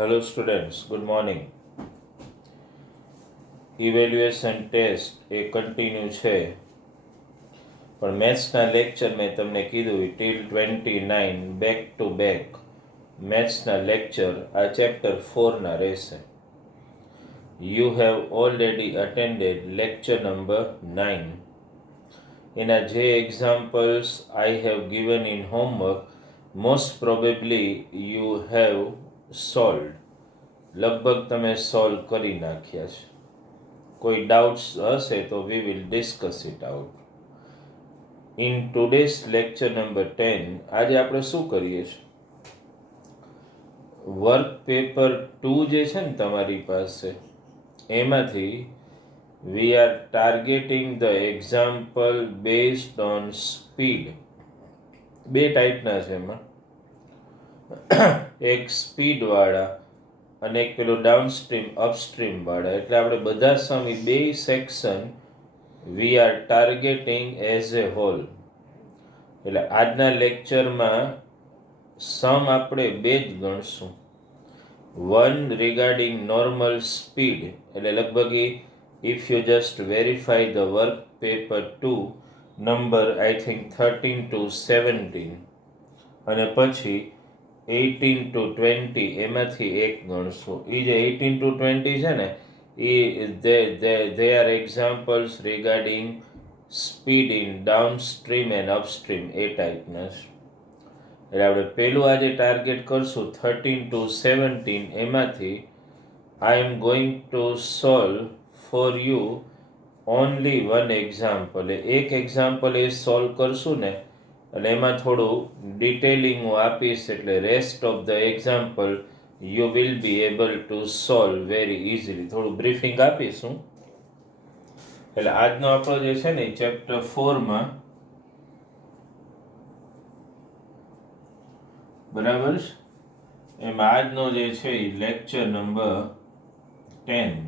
Hello students, good morning. Evaluation test એ continue છે, પણ મેથ્સના લેક્ચર મેં તમને કીધું ટીલ 29 બેક ટુ બેક મેથ્સના લેક્ચર આ ચેપ્ટર 4ના રહેશે. You have already attended lecture number 9. એના જે examples I have given in homework most probably you have solved. લગભગ તમે સોલ્વ કરી નાખ્યા છે. કોઈ ડાઉટ્સ હશે તો we will discuss it out. In today's lecture number 10 આજે આપણે શું કરીએ છીએ? વર્ક પેપર 2 જે છે ને તમારી પાસે, એમાંથી વી are targeting the example based on speed. બે ટાઈપના છે એમાં, એક સ્પીડવાળા અને એક પેલું ડાઉનસ્ટ્રીમ અપસ્ટ્રીમ વાળા. એટલે આપણે બધા સમ બે section we are targeting as a whole. એટલે આજના લેક્ચરમાં સમ આપણે બે જ ગણશું. વન રિગાર્ડિંગ નોર્મલ સ્પીડ, એટલે લગભગ if you just verify the work paper 2 number I think 13 to 17, અને પછી 18 to 20 એમાંથી એક ગણશું. એ જે 18 to 20 છે ને એ they are examples regarding speed in downstream and upstream, એ ટાઈપના છે. એટલે આપણે પહેલું આજે ટાર્ગેટ કરશું 13 to 17. એમાંથી I am going to solve for you only one example. એક એક્ઝામ્પલ એ સોલ્વ કરશું ને, અને એમાં થોડું ડિટેલિંગ હું આપીશ, એટલે rest of the example you will be able to solve very easily. થોડું બ્રીફિંગ આપીશું. એટલે આજનો આપણો જે છે ને ચેપ્ટર 4માં, બરાબર, એમાં આજનો જે છે એ લેક્ચર નંબર 10,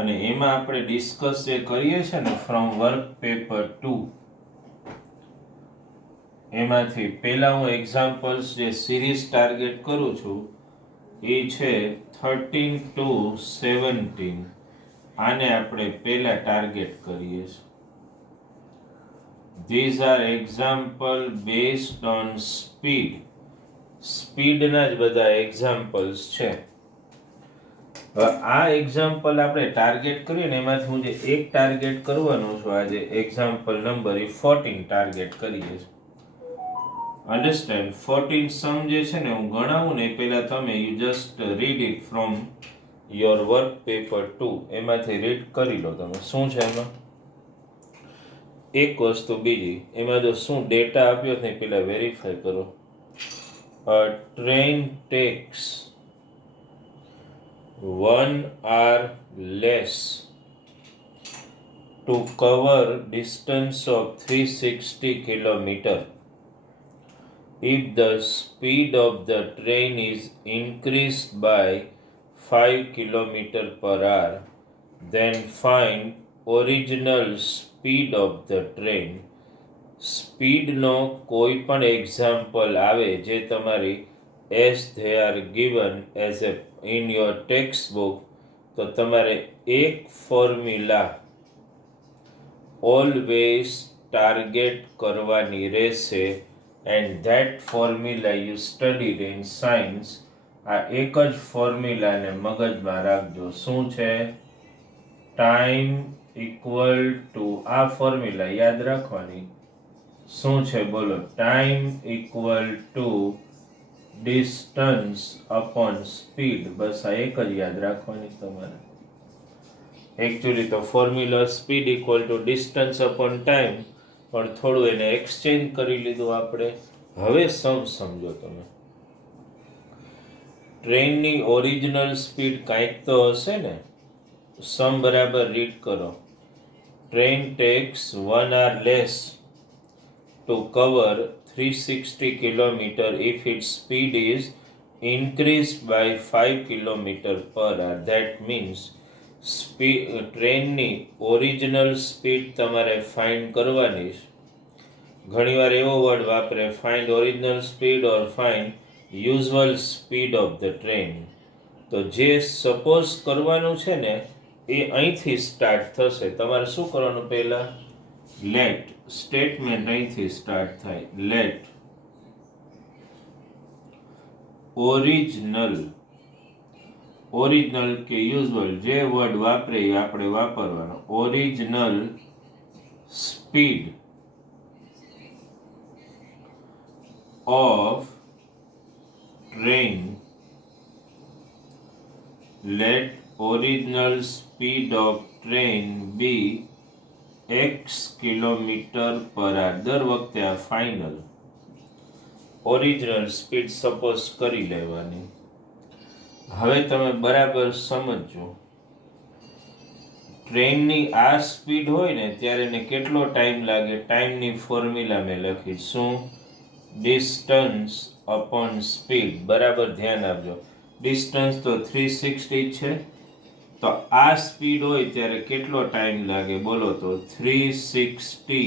અને એમાં આપણે ડિસ્કસ જે કરીએ છીએ ને ફ્રોમ વર્ક પેપર 2, એમાંથી પહેલા હું એક્ઝામ્પલ્સ જે સિરીઝ ટાર્ગેટ કરું છું એ છે 13 to 17. આને આપણે પહેલા ટાર્ગેટ કરીએ છીએ. These are example based on speed. સ્પીડના જ બધા એક્ઝામ્પલ્સ છે. હવે આ એક્ઝામ્પલ આપણે ટાર્ગેટ કરીએ ને, એમાંથી હું જે એક ટાર્ગેટ કરવાનું છું આજે એક્ઝામ્પલ નંબર 14 ટાર્ગેટ કરીએ છીએ. અન્ડરસ્ટેન્ડ? 14 સમ જે છે ને હું ગણાવું ને એ પહેલા તમે you just read it from your work paper 2. એમાંથી રીડ કરી લો તમે શું છે એમાં. એક વસ્તુ બીજી, એમાં જો શું ડેટા આપ્યો ને પહેલા વેરીફાઈ કરો. Train tax 1 hour less to cover distance of 360 kilometer if the speed of the train is increased by 5 kilometer per hour, then find original speed of the train. સ્પીડનો કોઈ પણ એક્ઝામ્પલ આવે જે તમારી as they are given as એ in your text book, તો તમારે એક ફોર્મ્યુલા ઓલવેઝ ટાર્ગેટ કરવાની રહેશે. And that formula you studied in science. આ એક જ ફોર્મ્યુલાને મગજમાં રાખજો. શું છે? ટાઈમ ઇક્વલ ટુ, આ ફોર્મ્યુલા યાદ રાખવાની. શું છે બોલો? Time equal to distance upon speed. બસ આ એક જ યાદ રાખવાની તમારે. એકચ્યુઅલી તો formula speed equal to distance upon time, પણ થોડું એને એક્સચેન્જ કરી લીધું આપણે. હવે સમજો તમે. ટ્રેનની ઓરિજિનલ સ્પીડ કાંઈક તો હશે ને. સમ બરાબર રીડ કરો. Train tax 1 hour less to cover 360 kilometer if its speed is increased by 5 kilometer per hour. That means ટ્રેનની ઓરિજિનલ સ્પીડ તમારે ફાઇન્ડ કરવાની છે. ઘણીવાર એવો વર્ડ વાપરે, find original speed or find usual speed of the train. તો જે suppose કરવાનું છે ને એ અહીંથી સ્ટાર્ટ થશે. તમારે શું કરવાનું પહેલા? લેટ સ્ટેટમેન્ટ અહીંથી સ્ટાર્ટ થાય. લેટ ઓરિજિનલ કે યુઝ્યુઅલ જે વર્ડ વાપરે એ આપણે વાપરવાનો. Original speed of train. Let original speed of train be x kilometre per hour. દર વખતે આ ફાઇનલ ઓરિજિનલ સ્પીડ સપોઝ કરી લેવાની. હવે તમે બરાબર સમજો. ટ્રેનની આ સ્પીડ હોય ને ત્યારે એને કેટલો ટાઈમ લાગે? ટાઈમની ફોર્મ્યુલા મેં લખી. શું? Distance upon speed. બરાબર ધ્યાન આપજો. ડિસ્ટન્સ તો 360 છે. તો આ સ્પીડ હોય ત્યારે કેટલો ટાઈમ લાગે બોલો તો? 360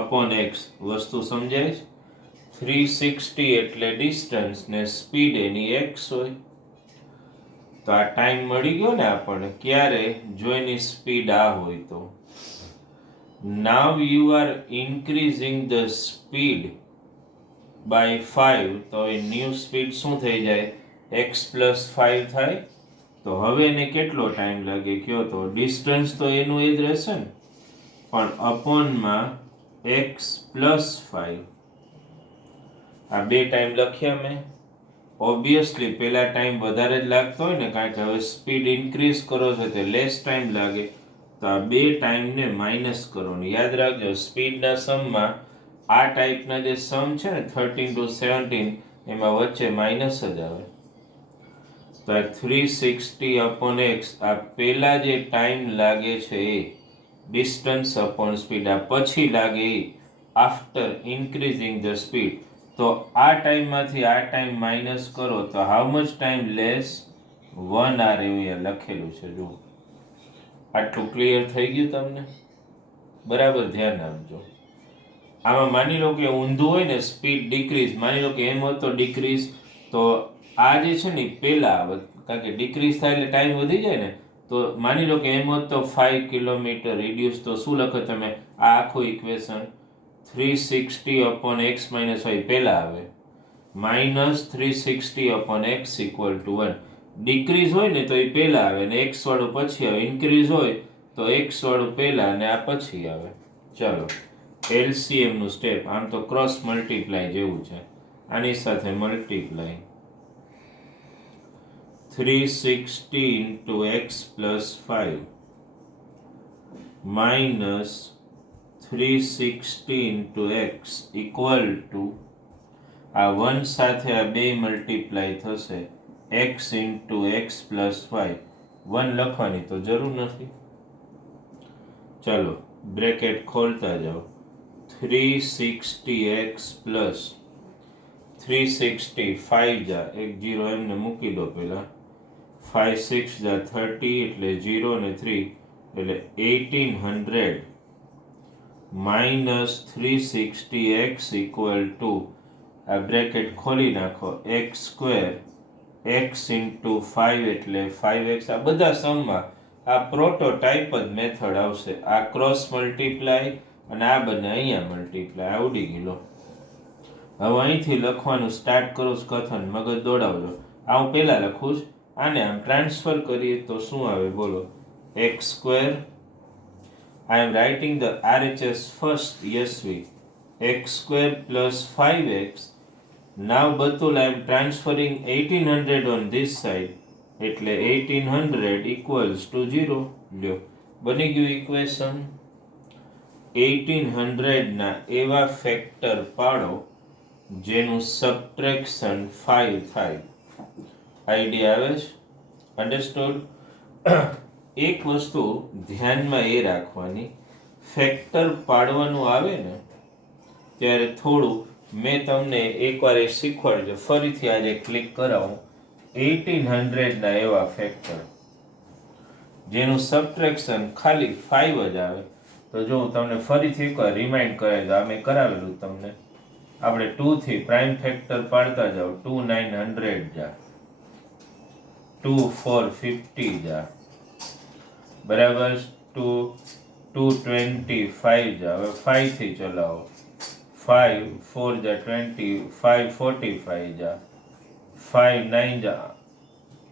અપોન x. વસ્તુ સમજાય? 360 એટલે ડિસ્ટન્સ ને સ્પીડ એની x હોય. તો આ ટાઈમ મળી ગયો ને આપણને. ક્યારે? જો એની સ્પીડ આ હોય તો. Now you are increasing the speed by 5. તો એ ન્યૂ સ્પીડ શું થઈ જાય? x પ્લસ 5 થાય. તો હવે એને કેટલો ટાઈમ લાગે કયો તો? ડિસ્ટન્સ તો એનું એ જ રહેશે ને, પણ અપોનમાં x પ્લસ 5. આ બે ટાઈમ લખ્યા મેં. ઓબ્વિયસલી પહેલા ટાઈમ વધારે જ લાગતો હોય ને, કારણ કે હવે સ્પીડ ઇન્ક્રીઝ કરો છો તો લેસ ટાઈમ લાગે. તો આ બે ટાઈમને માઇનસ કરો. યાદ રાખજો સ્પીડના સમમાં આ ટાઈપના જે સમ છે ને 13 to 17 એમાં વચ્ચે માઇનસ જ આવે. તો આ 360 અપોન x આ પહેલા જે ટાઈમ લાગે છે એ ડિસ્ટન્સ અપોન સ્પીડ. આ પછી લાગે એ આફ્ટર ઇન્ક્રીઝિંગ ધ સ્પીડ. તો આ ટાઈમમાંથી આ ટાઈમ માઇનસ કરો તો how much time less? 1 hour એવું લખેલું છે. જુઓ આટલું ક્લિયર થઈ ગયું તમને? બરાબર ધ્યાન આપજો. આમાં માની લો કે ઊંધું હોય ને સ્પીડ ડિક્રીઝ. માની લો કે એમ હોત તો ડિક્રીઝ. તો આ જે છે ને પહેલા આવે, કારણ કે ડિક્રીઝ થાય એટલે ટાઈમ વધી જાય ને. તો માની લો કે એમ હોત તો 5 કિલોમીટર રિડ્યુસ. તો શું લખો તમે? આ આખું ઇક્વેશન 360 અપોન x માઇનસ 5 પહેલા આવે, minus 360 upon x equal to 1. Decrease હોય ને તો એ પહેલા આવે ને x વાળું પછી આવે. ઇન્ક્રીઝ હોય તો x વાળું પહેલા અને આ પછી આવે. ચલો LCM નું સ્ટેપ. આમ તો ક્રોસ મલ્ટીપ્લાય જેવું છે. આની સાથે multiply 360 into x plus 5 minus 360 into x equal to આ 1 સાથે આ બે મલ્ટીપ્લાય થશે x into x plus 5. 1 લખવાની તો જરૂર નથી. ચલો બ્રેકેટ ખોલતા જાઓ. 360x plus 360 5 જા એક 0 એમને મૂકી દો પહેલા. 5 6 જા 30 એટલે 0 ને 3 એટલે 1800 માઇનસ 360x ઇક્વલ ટુ આ બ્રેકેટ ખોલી નાખો x સ્ક્વેર x ઇન્ટુ 5 એટલે 5x. આ બધા સમમાં આ પ્રોટોટાઇપ જ મેથડ આવશે. આ ક્રોસ મલ્ટીપ્લાય અને આ બંને અહીંયા મલ્ટીપ્લાય. આવડી ગયેલો. હવે અહીંથી લખવાનું સ્ટાર્ટ કરો કથન. મગજ દોડાવજો. આ હું પહેલા લખું છું. આને આમ ટ્રાન્સફર કરીએ તો શું આવે બોલો? x square. I am writing the RHS first. Yes, we x square plus 5x. Now Batul, I am transferring 1800 on this side. એટલે 1800 equals to 0. લ્યો બની ગયું ઇક્વેશન. 1800 ના એવા ફેક્ટર પાડો જેનું સબટ્રેક્શન 5 થાય. આઈડિયા આવે છે? અન્ડરસ્ટુડ? એક વસ્તુ ધ્યાનમાં એ રાખવાની, ફેક્ટર પાડવાનું આવે ને ત્યારે થોડું મેં તમને એકવાર એ શીખવાડજો. ફરીથી આજે ક્લિક કરાવું. 1800 ના એવા ફેક્ટર જેનું સબટ્રેક્શન ખાલી 5 જ આવે. તો જો હું તમને ફરીથી એકવાર રિમાઇન્ડ કરાવી દઉં. આ મેં કરાવેલું તમને. આપણે 2 થી પ્રાઇમ ફેક્ટર પાડતા જાઓ. 2 900 જા, 2 450 જા, બરાબર. 2 225 જા. હવે 5 થી ચલાવો. 5 4 જા 20, 5 45 જા, 5 9 જા,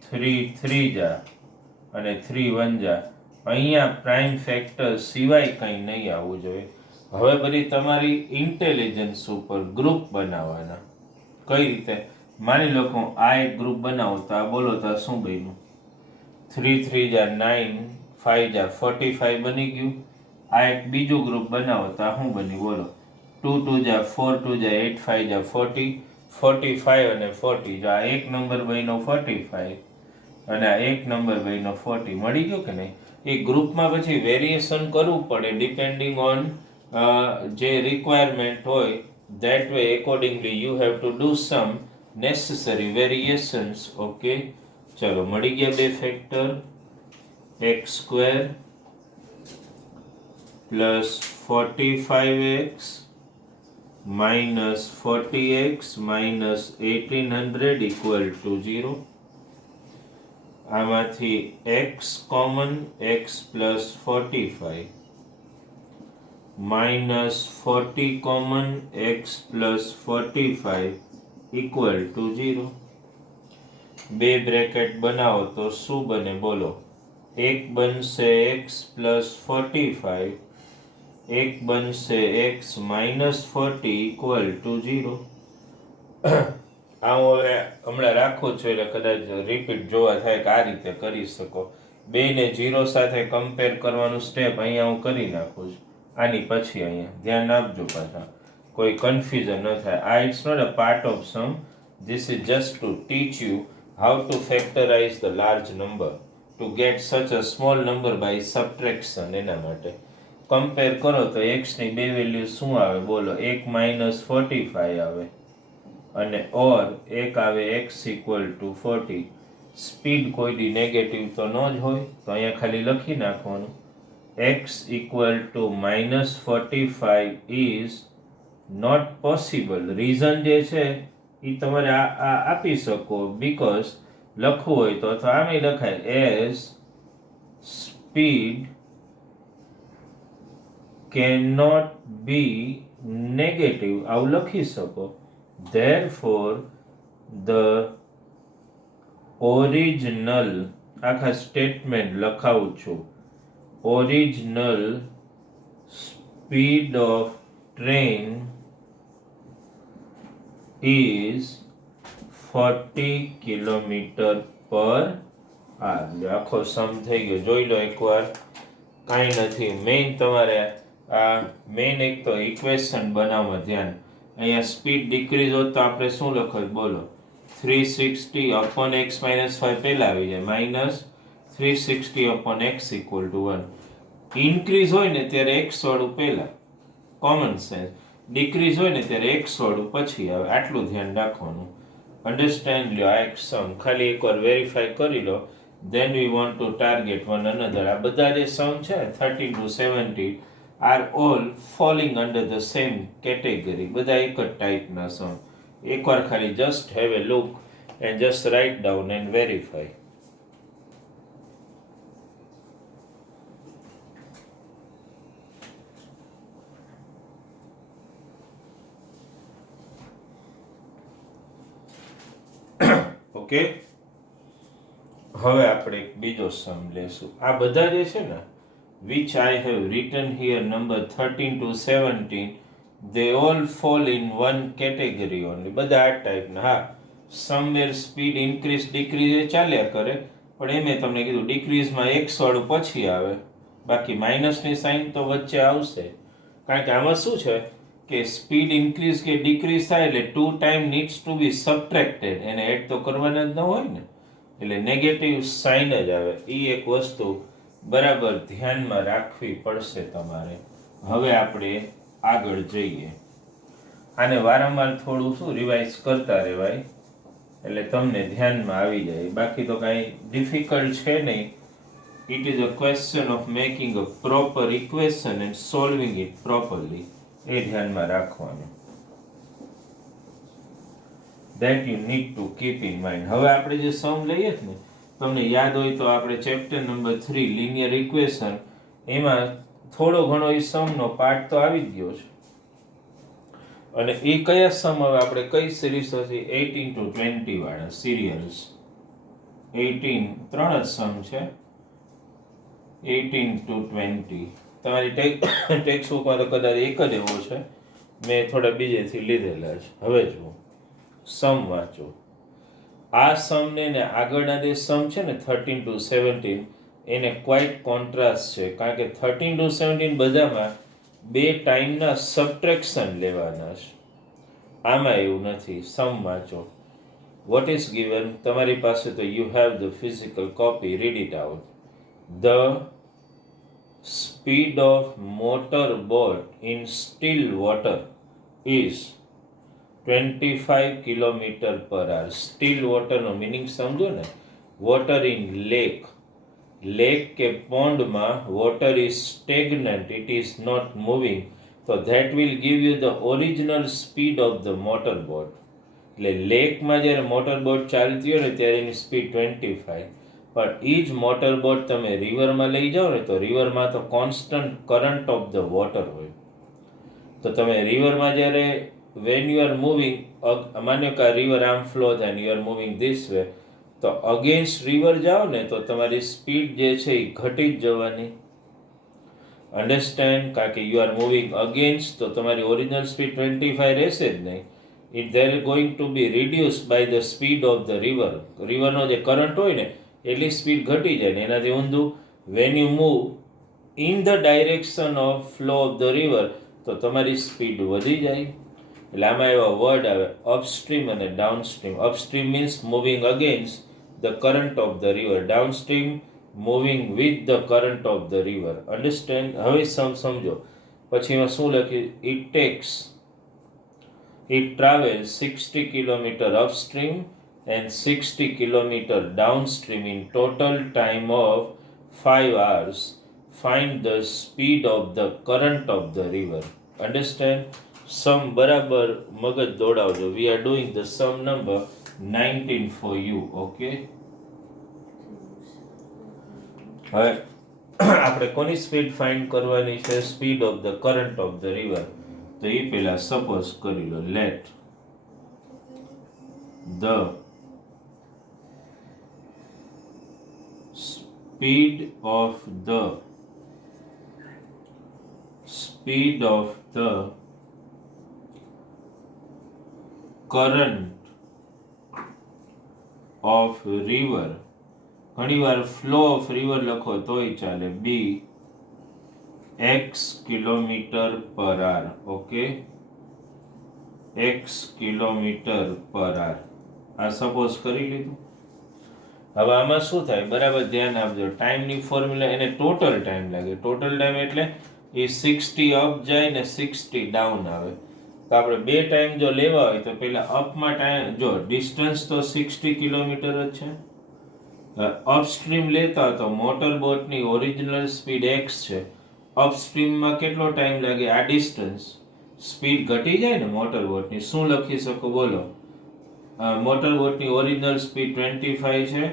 3 3 જા અને 3 1 જા. અહીંયા પ્રાઇમ ફેક્ટર સિવાય કંઈ નહીં આવવું જોઈએ. હવે બધી તમારી ઇન્ટેલિજન્સ ઉપર ગ્રુપ બનાવવાના. કઈ રીતે? માની લો કે આ એક ગ્રુપ બનાવો તો આ બોલો તો શું બન્યું? 3 3 જા 9, 5 જા 45 બની ગયું. આ એક બીજું ગ્રુપ બનાવો તો આ શું બન્યું બોલો? 2 2 જા 4, 2 જા 8, 5 જા 40, 45 અને 40. જો આ એક નંબર બન્યો 45 અને આ એક નંબર બન્યો 40. મળી ગયો કે નહીં? એ ગ્રુપમાં પછી વેરિએશન કરવું પડે ડિપેન્ડિંગ ઓન જે રિક્વાયરમેન્ટ હોય. that way accordingly you have to do some necessary variations. okay, ચલો મળી ગયા બે factor. x² plus 45x minus 40x minus 1800 equal to 0. આમાંથી x common, x plus 45 minus 40 common, x plus 45 equal to 0. બે bracket બનાવો તો શું બને બોલો? એક બનશે x plus 45, એક બનશે x minus 40 equal to 0. આ હું હવે હમણાં રાખો છો એટલે કદાચ રિપીટ જોવા થાય કે આ રીતે કરી શકો. બેને 0 સાથે કમ્પેર કરવાનું સ્ટેપ અહીંયા હું કરી નાખું છું. આની પછી અહીંયા ધ્યાન આપજો પાછા, કોઈ કન્ફ્યુઝન ન થાય. આ it's not a part of sum, this is just to teach you how to factorise the large number to get such a small number by subtraction. એના માટે કમ્પેર કરો તો એક્સની બે વેલ્યુ શું આવે બોલો? એક માઇનસ 45 આવે અને ઓર એક આવે x ઇક્વલ ટુ 40. સ્પીડ કોઈ દી નેગેટિવ તો ન જ હોય, તો અહીંયા ખાલી લખી નાખવાનું x equal to minus 45 is not possible. Reason જે છે એ તમારે આ આપી શકો, બીકોઝ લખવું હોય તો અથવા આમે લખાય as speed cannot be negative, આવું લખી શકો. therefore the original, આખા સ્ટેટમેન્ટ લખાવું છું, original speed of train is 40 kilometre પર hour. આખો સમ થઈ ગયો. જોઈ લો એકવાર, કાંઈ નથી. મેઇન તમારે આ મેઇન એક તો ઇક્વેશન બનાવવા ધ્યાન. અહીંયા સ્પીડ ડિક્રીઝ હોત તો આપણે શું લખત બોલો? 360 upon x minus 5 પહેલા આવી જાય, minus 360 upon x equal to 1. Increase હોય ને ત્યારે x વાળું પહેલા, કોમન સેન્સ. ડિક્રીઝ હોય ને ત્યારે x વાળું પછી આવે. આટલું ધ્યાન રાખવાનું. અન્ડરસ્ટેન્ડ લ્યો. આ એક સમ ખાલી એકવાર વેરીફાઈ કરી લો. then we want to target one another. આ બધા જે સમ છે 13 to 70 are all falling under the same category. બધા એક જ ટાઈપના સમ. એકવાર ખાલી just have a look and just write down and verify. Okay, હવે આપણે એક બીજો સમ લેશું. આ બધા જે છે ને which I have written here number 13 to 17, they all fall in one category only. બધા આ ટાઈપના. હા, somewhere speed increase decrease એ ચાલ્યા કરે, પણ એ મેં તમને કીધું ડિક્રીઝમાં x વાળું પછી આવે, બાકી માઇનસની સાઇન તો વચ્ચે આવશે. કારણ કે આમાં શું છે કે સ્પીડ ઇન્ક્રીઝ કે ડિક્રીઝ થાય એટલે 2 ટાઈમ નીડ્સ ટુ બી સબટ્રેક્ટેડ. એને એડ તો કરવાના જ ન હોય ને, એટલે નેગેટિવ સાઇન જ આવે. એ એક વસ્તુ બરાબર ધ્યાનમાં રાખવી પડશે તમારે. હવે આપણે આગળ જઈએ. આને વારંવાર થોડું શું રિવાઇઝ કરતા રહેવાય એટલે તમને ધ્યાનમાં આવી જાય. બાકી તો કાંઈ ડિફિકલ્ટ છે નહીં. It is a question of making a proper equation and solving it properly. એ ધ્યાનમાં રાખવાનું. that you need to keep in mind. હવે આપણે જે સમ લઈએ ને, તમને યાદ હોય તો આપણે ચેપ્ટર નંબર 3 લિનિયર ઇક્વેશન એમાં થોડો ઘણો એ સમનો પાર્ટ તો આવી જ ગયો છે. અને એ કયા સમ હવે આપણે કઈ સિરીઝ હતી? 18 to 20 વાળા સિરિયલ્સ. 18 ત્રણ જ સમ છે, 18 to 20. તમારી ટેક્સ્ટ બુકમાં તો કદાચ એક જ એવો છે, મેં થોડા બીજેથી લીધેલા છે. હવે જુઓ, સમ વાંચો. આ સમને ને આગળના જે સમ છે ને 13 to 17 એને ક્વાઇટ કોન્ટ્રાસ્ટ છે, કારણ કે 13 to 17 બધામાં બે ટાઈમના સબટ્રેક્શન લેવાના છે. આમાં એવું નથી. સમ વાંચો. What is given? તમારી પાસે તો you have the physical copy, read it out. The speed of motor boat in still water is 25 kilometre per hour. Still વોટરનો મિનિંગ સમજો ને. વોટર ઇન લેક, લેક કે પોન્ડમાં water is stagnant, it is not moving, તો that will give you the original speed of the motor boat. એટલે લેકમાં જ્યારે motor boat ચાલતી હોય ને ત્યારે એની સ્પીડ 25, પણ એ જ મોટર બોટ તમે રિવરમાં લઈ જાઓ ને તો રિવરમાં તો constant current of the water હોય. તો તમે રિવરમાં જ્યારે વેન યુ આર મૂવિંગ, માનો કે આ રિવર આમ ફ્લો થાય ને you are moving this way, તો અગેન્સ્ટ રિવર જાઓ ને તો તમારી સ્પીડ જે છે એ ઘટી જ જવાની. અન્ડરસ્ટેન્ડ? કારણ કે યુ આર મૂવિંગ અગેન્સ્ટ, તો તમારી ઓરિજિનલ સ્પીડ 25 રહેશે જ નહીં. It there going to be reduce by the speed of the river. રિવરનો જે કરંટ હોય ને એટલી સ્પીડ ઘટી જાય ને એનાથી ઊંધું when you move in the direction of flow of the river તો તમારી સ્પીડ વધી જાય. એટલે આમાં એવા વર્ડ આવે અપસ્ટ્રીમ અને downstream. Upstream means moving against the current of the river, downstream moving with the current of the river. Understand? હવે સમજો. પછી એમાં શું લખ્યું? It travels 60 kilometre upstream and 60 kilometer downstream in total time of 5 hours. Find the speed of the current of the river. Understand? Sum બરાબર મગજ દોડાવજો. We are doing the sum number 19 for you. Okay? હવે આપણે કોની speed find કરવાની છે? Speed of the current of the river. તો એ પહેલા સપોઝ કરી લો. Let the speed of the current of river, ઘણી વાર ફ્લો ઓફ રિવર લખો તોય ચાલે, બી x kilometre per R. Okay, x kilometre per R. આ સપોઝ કરી લીધું. હવે આમાં શું થાય? બરાબર ધ્યાન આપજો. ટાઈમની ફોર્મ્યુલા, એને ટોટલ ટાઈમ લાગે. ટોટલ ટાઈમ એટલે એ 60 અપ જાય ને 60 ડાઉન આવે. તો આપણે બે ટાઈમ જો લેવા હોય તો પહેલા અપમાં ટાઈમ, જો ડિસ્ટન્સ તો 60 કિલોમીટર જ છે. અપસ્ટ્રીમ લેતા તો મોટર બોટની ઓરિજિનલ સ્પીડ x છે. અપસ્ટ્રીમમાં કેટલો ટાઈમ લાગે? આ ડિસ્ટન્સ. સ્પીડ ઘટી જાય ને મોટર બોટની. શું લખી શકો બોલો? મોટર બોટની ઓરિજિનલ સ્પીડ 25 છે,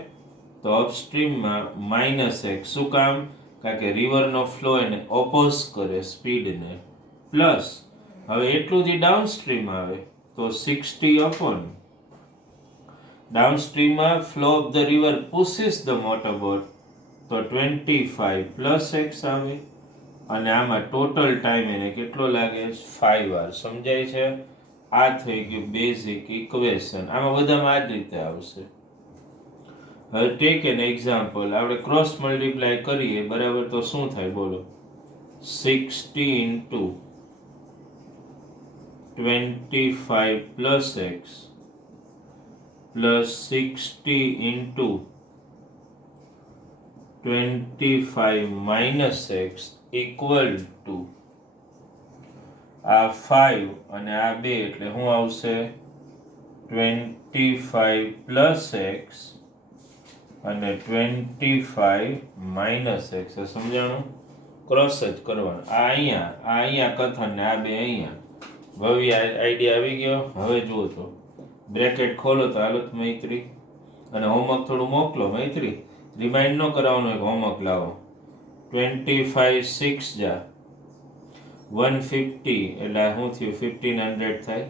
તો અપસ્ટ્રીમમાં -x. શું કામ? કારણ કે રિવરનો ફ્લો એને ઓપોઝ કરે સ્પીડને. પ્લસ હવે એટલું જ ડાઉનસ્ટ્રીમ આવે તો 60 અપોન ડાઉનસ્ટ્રીમમાં flow of the river pushes the motor boat, તો 25 પ્લસ x આવે. અને આમાં ટોટલ ટાઈમ એને કેટલો લાગે? 5 વાર. સમજાય છે? આ થઈ ગયું બેઝિક ઇક્વેશન. આમાં બધામાં આ જ રીતે આવશે. હવે ટેક એન એક્ઝામ્પલ. આપણે ક્રોસ મલ્ટીપ્લાય કરીએ બરાબર, તો શું થાય બોલો? 60 into 25 plus x plus 60 into 25 minus x equal to આ 5 અને આ 2 એટલે શું આવશે? 25 plus x અને 25 minus x. સમજાણું? ક્રોસ જ કરવાનું. આ અહીંયા કથન ને આ બે અહીંયા. ભવ્ય આઈડિયા આવી ગયો. હવે જુઓ તો બ્રેકેટ ખોલો તો હાલત મૈત્રી, અને હોમવર્ક થોડું મોકલો મૈત્રી, રિમાઇન્ડ ન કરાવવાનું એક હોમવર્ક લાવો. 25 6 જા 150 એટલે શું થયું 1500 થાય,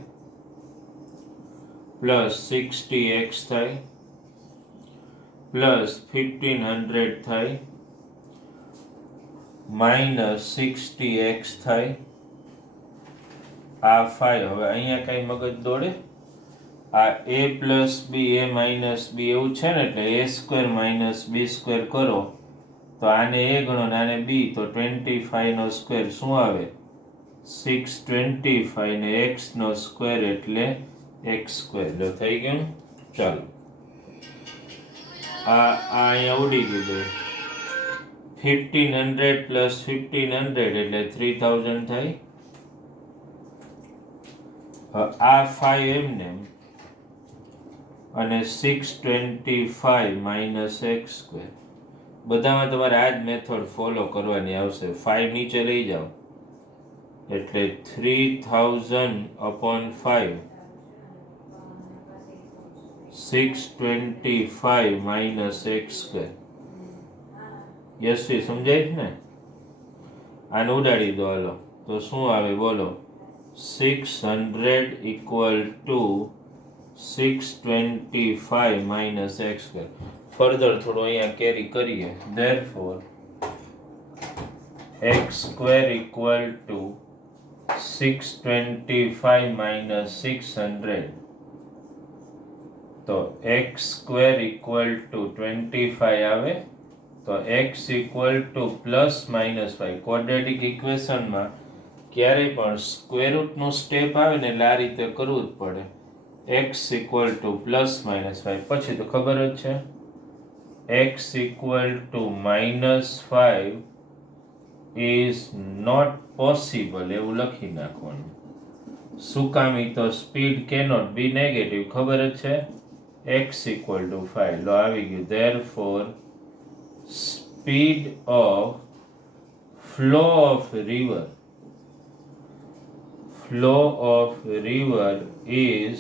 પ્લસ 60x થાય, પ્લસ 1500 થાય, માઇનસ 60x થાય. આ 5. હવે અહીંયા કઈ મગજ દોડે? આ a plus b a minus b એવું છે ને, એટલે a square minus b square કરો તો આને a ગણો ને આને b, તો 25 નો સ્ક્વેર શું આવે? 625 ને x નો સ્ક્વેર એટલે x સ્ક્વેર. જો થઈ ગયું. ચાલો આ અહીંયા ઉડી ગયું. 1500 પ્લસ 1500 એટલે 3000 થાય. આ 5 એમને અને 625 માઇનસ એક્સ સ્ક્વેર. બધામાં તમારે આ જ મેથડ ફોલો કરવાની આવશે. 5 નીચે લઈ જાઓ એટલે 3000 upon 5, 625 minus x square. Yashvi સમજાય છે ને? આને ઉડાડી દો હાલો, તો શું આવે બોલો? 600 equal to 625 minus x square. Further થોડું અહીંયા કેરી કરીએ. Therefore x square equal to 625 minus 600. તો x square equal to 25 આવે, તો x equal to plus minus 5. Quadratic ઇક્વેશનમાં ક્યારેય પણ સ્ક્વેર રૂટનું સ્ટેપ આવે ને એટલે આ રીતે કરવું જ પડે. x equal to plus minus 5. પછી તો ખબર જ છે, x equal to minus 5 is not possible એવું લખી નાખવાનું. શું કામ? તો સ્પીડ cannot be negative, ખબર જ છે. x equal to 5 લો આવી ગયું. Therefore speed of flow of river is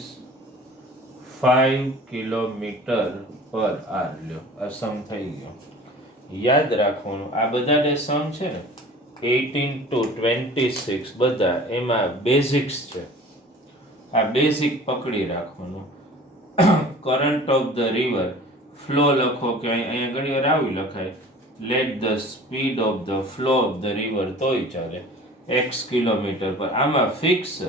5 kilometre per R. લ્યો આ સમ થઈ ગયો. યાદ રાખવાનું આ બધા જે સમ છે ને 18 to 26 બધા એમાં બેઝિક્સ છે. આ બેઝિક પકડી રાખવાનું. Current of the river, flow લખો કે અહીંયા ઘણી વાર આવી લખાય, late the speed of the flow of the river તોય ચાલે, x કિલોમીટર પર. આમાં ફિક્સ જ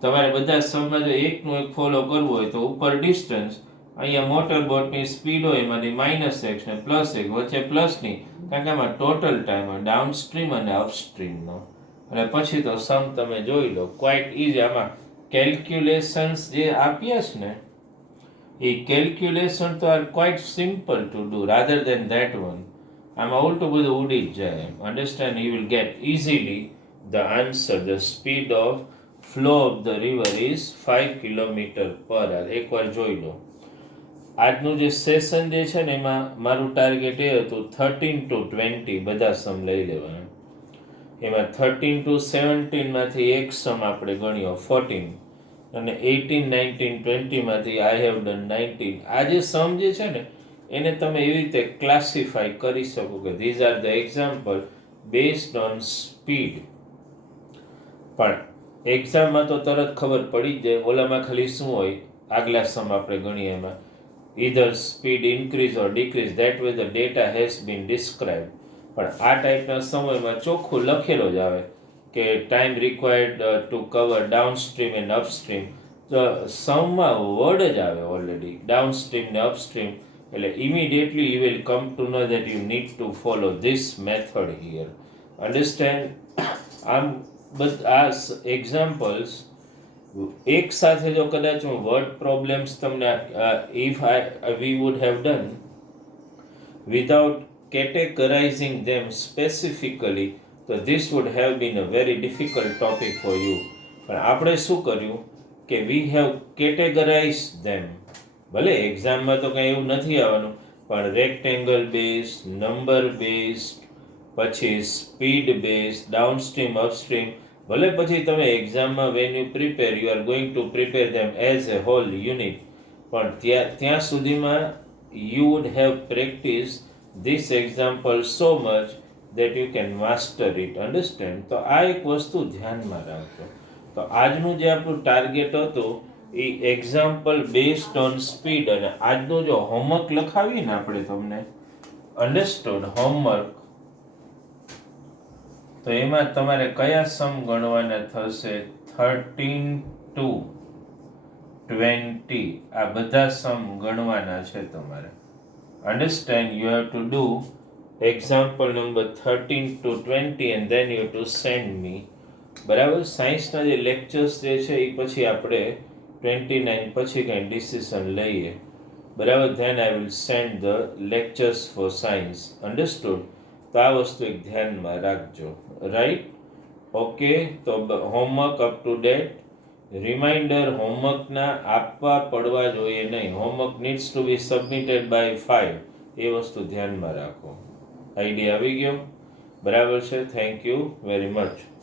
તમારે બધા સમમાં જો એકનું એક ફોલો કરવું હોય તો ઉપર ડિસ્ટન્સ, અહીંયા મોટર બોટની સ્પીડ હોય એમાંથી માઇનસ એક્સ ને પ્લસ એક, વચ્ચે પ્લસની, કારણ કે આમાં ટોટલ ટાઈમ ડાઉન સ્ટ્રીમ અને અપસ્ટ્રીમનો. અને પછી તો સમ તમે જોઈ લો, ક્વાઇટ ઇઝી. આમાં કેલ્ક્યુલેશન્સ જે આપ્યા છે ને એ કેલ્ક્યુલેશન તો are quite simple to do rather than that one. આમાં ઉલટું બધું ઉડી જ જાય. Understand? You will get easily the answer. The speed of flow of the river is 5 kilometre per hour. એકવાર જોઈ લો. આજનું જે સેશન જે છે ને એમાં મારું ટાર્ગેટ એ હતું 13 to 20 બધા સમ લઈ લેવાના. એમાં 13 to 17 માંથી એક સમ આપણે ગણ્યો 14, અને 18 19 20 માંથી આઈ હેવ ડન 19. આ જે સમ જે છે ને એને તમે એવી રીતે ક્લાસિફાઈ કરી શકો કે these are the example based on speed. પણ એક્ઝામમાં તો તરત ખબર પડી જ જાય. ઓલામાં ખાલી શું હોય, આગલા સમ આપણે ગણીએ એમાં either speed increase or decrease, that way the data has been described. પણ આ ટાઈપના સમયમાં ચોખ્ખું લખેલો જ આવે કે time required to cover downstream and upstream. તો સમમાં વર્ડ જ આવે ઓલરેડી ડાઉનસ્ટ્રીમ ને અપસ્ટ્રીમ, એટલે immediately you will come to know that you need to follow this method here. Understand? આમ આ એક્ઝામ્પલ્સ એક સાથે જો કદાચ હું વર્ડ પ્રોબ્લેમ્સ તમને if we would have done without categorizing them specifically, તો this would have been a very difficult topic for you. પણ આપણે શું કર્યું કે we have categorized them. ભલે એક્ઝામમાં તો કંઈ એવું નથી આવવાનું, પણ રેક્ટેંગલ બેઝડ, નંબર બેઝડ, પછી સ્પીડ બેઝડ, ડાઉનસ્ટ્રીમ અપસ્ટ્રીમ, ભલે પછી તમે એક્ઝામમાં when you prepare you are going to prepare them as a whole unit, પણ ત્યાં સુધીમાં you would have practice this example so much that you can master it. Understand? તો આ એક વસ્તુ ધ્યાનમાં રાખજો. તો આજનું જે આપણું ટાર્ગેટ હતું એ એક્ઝામ્પલ બેઝડ ઓન સ્પીડ, અને આજનું જો હોમવર્ક લખાવીએ ને આપણે તમને, અન્ડરસ્ટુડ, હોમવર્ક, તો એમાં તમારે કયા સમ ગણવાના થશે? 13 to 20 આ બધા સમ ગણવાના છે તમારે. Understand? You have to do example number 13 to 20 and then you have to send me. બરાબર? સાયન્સના જે લેક્ચર્સ જે છે એ પછી આપણે 29 પછી કંઈ ડિસિઝન લઈએ. બરાબર? Then I will send the lectures for science. Understood? તો આ વસ્તુ એક ધ્યાનમાં રાખજો. રાઈટ? ઓકે. તો homework up to date. Reminder હોમવર્કના આપવા પડવા જોઈએ નહીં. Homework needs to be submitted by 5. એ વસ્તુ ધ્યાનમાં રાખો. આઈડિયા આવી ગયો? બરાબર છે. Thank you very much.